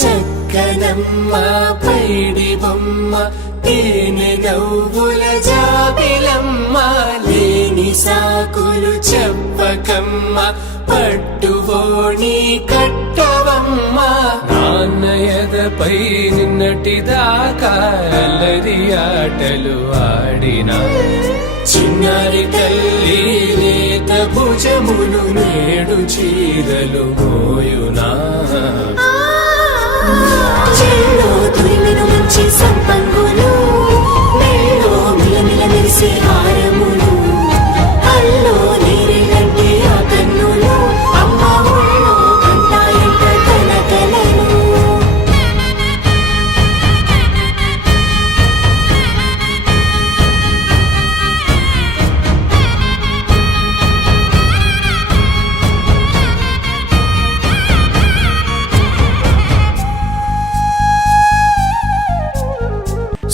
చక్కనమ్మ పైడి బొమ్మ తేనె నవ్వుల జాబిలమ్మ లేని సాకులు చెప్పకమ్మ పట్టువోణి కట్టవమ్మ నాన్నయదపై నిన్నటిదాకా అల్లరి ఆటలు ఆడినా చిన్నారి తల్లి లేత భుజములు నేడు చీరలు మోయునా చెల్లో తురిమిన మంచి సంపంగులు మెల్లో మిలమిల మెరిసే హారములు అల్లో నీరెళ్ళంటే ఆ కన్నులు అమ్మ ఒళ్ళో కంటాయంట తన కలలు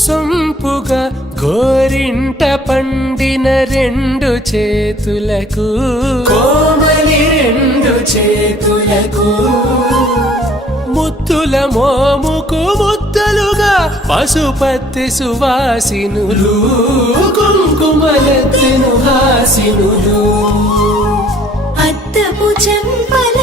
సొంపుగా గోరింట పండిన రెండు చేతులకు కోమలి రెండు చేతులకు ముత్తుల మోముకు ముద్దలుగా పశుపతి సువాసినులు కుంకుమలెత్తెను హాసినులు అద్దపు చెంపల